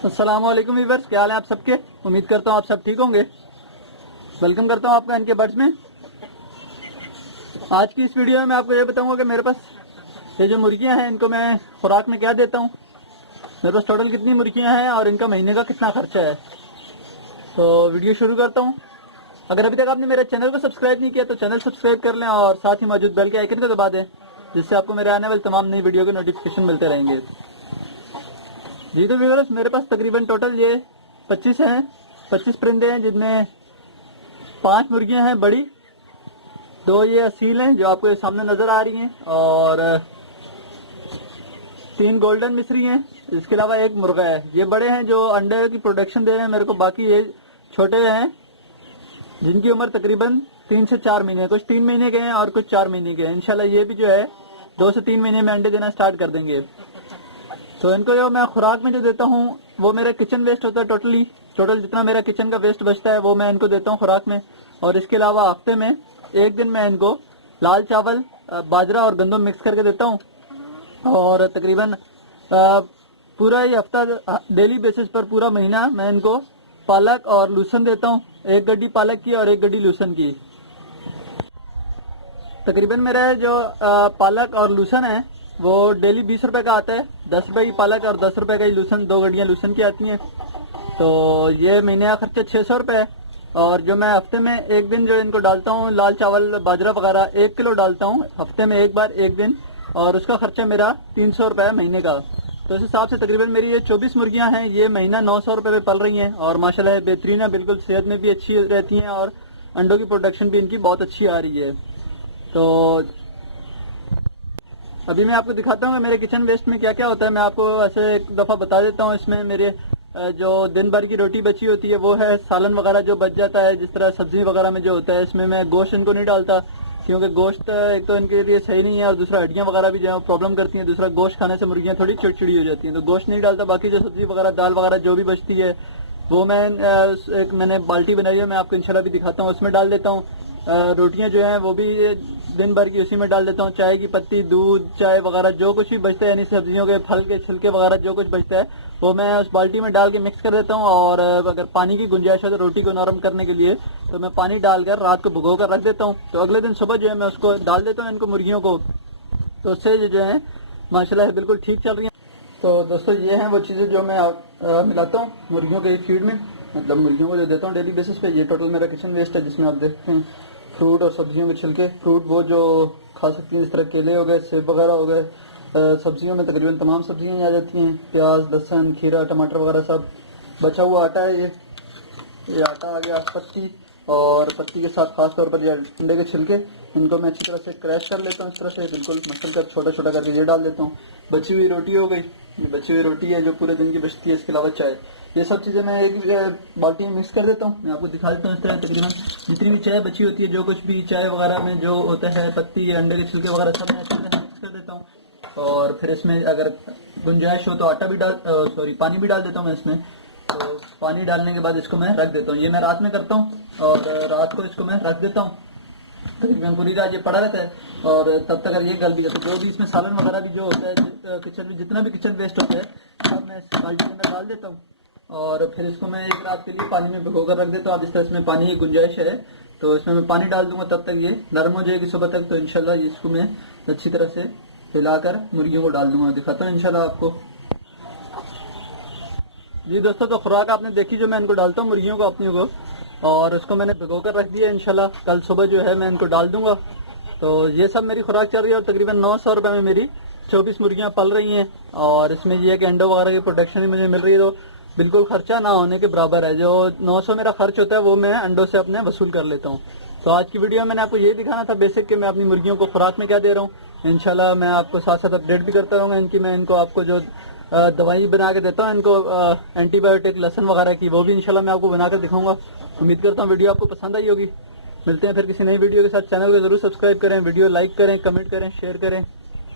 अस्सलाम वालेकुम व्यूअर्स, क्या हाल है आप सबके। उम्मीद करता हूँ आप सब ठीक होंगे। वेलकम करता हूँ आपका इनके बर्ड्स में। आज की इस वीडियो में मैं आपको ये बताऊंगा कि मेरे पास ये जो मुर्गियां हैं इनको मैं खुराक में क्या देता हूँ, मेरे पास टोटल कितनी मुर्गियां हैं और इनका महीने का कितना खर्चा है। तो वीडियो शुरू करता हूँ। अगर अभी तक आपने मेरे चैनल को सब्सक्राइब नहीं किया तो चैनल सब्सक्राइब कर लें और साथ ही मौजूद बेल के आइकन को दबा दें, जिससे आपको मेरे आने वाले तमाम नई वीडियो के नोटिफिकेशन मिलते रहेंगे। जी तो व्यूअर्स, मेरे पास तकरीबन टोटल ये 25 हैं, 25 परिंदे हैं, जिनमें 5 मुर्गियां हैं बड़ी, 2 ये असील हैं जो आपको सामने नजर आ रही हैं, और 3 गोल्डन मिस्री हैं। इसके अलावा एक मुर्गा है। ये बड़े हैं जो अंडे की प्रोडक्शन दे रहे हैं मेरे को, बाकी ये छोटे हैं जिनकी उम्र तकरीबन 3 से 4 महीने, कुछ 3 महीने के हैं और कुछ 4 महीने के हैं। इंशाल्लाह ये भी जो है 2 से 3 महीने में अंडे देना स्टार्ट कर देंगे। तो इनको जो मैं खुराक में जो देता हूँ वो मेरा किचन वेस्ट होता है। टोटल जितना मेरा किचन का वेस्ट बचता है वो मैं इनको देता हूँ खुराक में। और इसके अलावा हफ्ते में एक दिन मैं इनको लाल चावल, बाजरा और गंदम मिक्स करके देता हूँ। और तकरीबन पूरा ये हफ्ता डेली बेसिस पर पूरा महीना मैं इनको पालक और लूसन देता हूँ, 1 गड्डी पालक की और 1 गड्डी लूसन की। तकरीबन मेरा जो पालक और लूसन है वो डेली 20 रुपए का आता है। 10 रुपए की पालक और 10 रुपए का ही लूसन, 2 गड्डियाँ लूसन की आती हैं। तो ये महीने का खर्चा 600 रुपए है। और जो मैं हफ्ते में एक दिन जो इनको डालता हूँ लाल चावल बाजरा वगैरह 1 किलो डालता हूँ हफ्ते में एक बार, एक दिन, और उसका खर्चा मेरा 300 रुपए है महीने का। तो इस हिसाब से तकरीबन मेरी ये 24 मुर्गियां हैं, ये महीना 900 रुपए में पल रही हैं और माशाल्लाह बेहतरीन है, बिल्कुल सेहत में भी अच्छी रहती हैं और अंडों की प्रोडक्शन भी इनकी बहुत अच्छी आ रही है। तो अभी मैं आपको दिखाता हूँ मेरे किचन वेस्ट में क्या क्या होता है। मैं आपको ऐसे एक दफ़ा बता देता हूँ। इसमें मेरे जो दिन भर की रोटी बची होती है वो है, सालन वगैरह जो बच जाता है, जिस तरह सब्जी वगैरह में जो होता है, इसमें मैं गोश्त इनको नहीं डालता क्योंकि गोश्त एक तो इनके लिए सही नहीं है और दूसरा हड्डियाँ वगैरह भी जो प्रॉब्लम करती हैं, दूसरा गोश्त खाने से मुर्गियाँ थोड़ी चिड़चिड़ी हो जाती हैं, तो गोश्त नहीं डालता। बाकी जो सब्जी वगैरह दाल वगैरह जो भी बचती है वो मैं एक मैंने बाल्टी बनाई है, मैं आपको इंशाल्लाह भी दिखाता हूँ, उसमें डाल देता हूँ। रोटियां जो हैं वो भी दिन भर की उसी में डाल देता हूँ। चाय की पत्ती, दूध, चाय वगैरह जो कुछ भी बचता है, यानी सब्जियों के फल के छिलके वगैरह जो कुछ बचता है वो मैं उस बाल्टी में डाल के मिक्स कर देता हूँ। और अगर पानी की गुंजाइश हो तो रोटी को नरम करने के लिए तो मैं पानी डालकर रात को भिगो कर रख देता हूँ। तो अगले दिन सुबह जो है मैं उसको डाल देता हूँ इनको, मुर्गियों को। तो उससे जो है माशाल्लाह बिल्कुल ठीक चल रही है। तो दोस्तों ये हैं वो चीज़ें जो मैं मिलाता हूँ मुर्गियों के फीड में, मतलब मुर्गियों को जो देता हूँ डेली बेसिस पे। ये टोटल मेरा किचन वेस्ट है, जिसमें आप देखते हैं फ्रूट और सब्जियों के छिलके। फ्रूट वो जो खा सकती हैं, इस तरह केले हो गए, सेब वगैरह हो गए। सब्जियों में तकरीबन तमाम सब्जियां आ जाती हैं, प्याज, लहसुन, खीरा, टमाटर वगैरह सब। बचा हुआ आटा है ये आटा आ गया, पत्ती, और पत्ती के साथ खास तौर पर ये अंडे के छिलके, इनको मैं अच्छी तरह से क्रैश कर लेता हूँ, इस तरह से बिल्कुल मसल कर छोटा छोटा करके ये डाल देता हूँ। बची हुई रोटी हो गई, ये बची हुई रोटी है जो पूरे दिन की बचती है। इसके अलावा चाय, ये सब चीज़ें मैं एक बाल्टी में मिक्स कर देता हूँ। मैं आपको दिखा देता हूँ इस तरह तकरीबन जितनी भी चाय बची होती है, जो कुछ भी चाय वगैरह में जो होता है, पत्ती, अंडे के छिलके वगैरह सब मैं अच्छी तरह मिक्स कर देता हूँ। और फिर इसमें अगर गुंजाइश हो तो आटा भी पानी भी डाल देता हूँ मैं इसमें। तो पानी डालने के बाद इसको मैं रख देता हूँ। ये मैं रात में करता हूँ और रात को इसको मैं रख देता हूँ। तकरीबन पूरी रात ये पड़ा रहता है और तब तक ये गल भी जाता है। जो भी इसमें सालन वगैरह भी जो होता है किचन में, जितना भी किचन वेस्ट होता है सब मैं इस बाल्टी में डाल देता हूँ। और फिर इसको मैं एक रात के लिए पानी में भिगो कर रख देता हूँ। अब इस तरह इसमें पानी की गुंजाइश है तो इसमें मैं पानी डाल दूंगा, तब तक ये नरम हो जाएगी सुबह तक। तो इंशाल्लाह इसको मैं अच्छी तरह से हिलाकर मुर्गियों को डाल दूंगा, दिखाता हूँ इंशाल्लाह आपको। जी दोस्तों, तो खुराक आपने देखी जो मैं इनको डालता हूँ मुर्गियों को अपनियों को, और उसको मैंने भिगो कर रख दिया। इंशाल्लाह कल सुबह जो है मैं इनको डाल दूंगा। तो ये सब मेरी खुराक चल रही है और तकरीबन 900 रुपये में मेरी 24 मुर्गियाँ पल रही हैं। और इसमें ये है कि अंडों वगैरह की प्रोटेक्शन ही मुझे मिल रही है, तो बिल्कुल खर्चा ना होने के बराबर है। जो 900 मेरा खर्च होता है वो मैं अंडों से अपने वसूल कर लेता हूँ। तो आज की वीडियो में मैंने आपको ये दिखाना था बेसिक कि मैं अपनी मुर्गियों को खुराक में क्या दे रहा हूँ। इंशाल्लाह मैं आपको साथ साथ अपडेट भी करता रहूँगा इनकी। मैं इनको आपको जो दवाई बना के देता हूँ इनको एंटीबायोटिक, लहसुन वगैरह की, वो भी इंशाल्लाह मैं आपको बनाकर दिखाऊंगा। उम्मीद करता हूँ वीडियो आपको पसंद आई होगी। मिलते हैं फिर किसी नई वीडियो के साथ। चैनल को जरूर सब्सक्राइब करें, वीडियो लाइक करें, कमेंट करें, शेयर करें।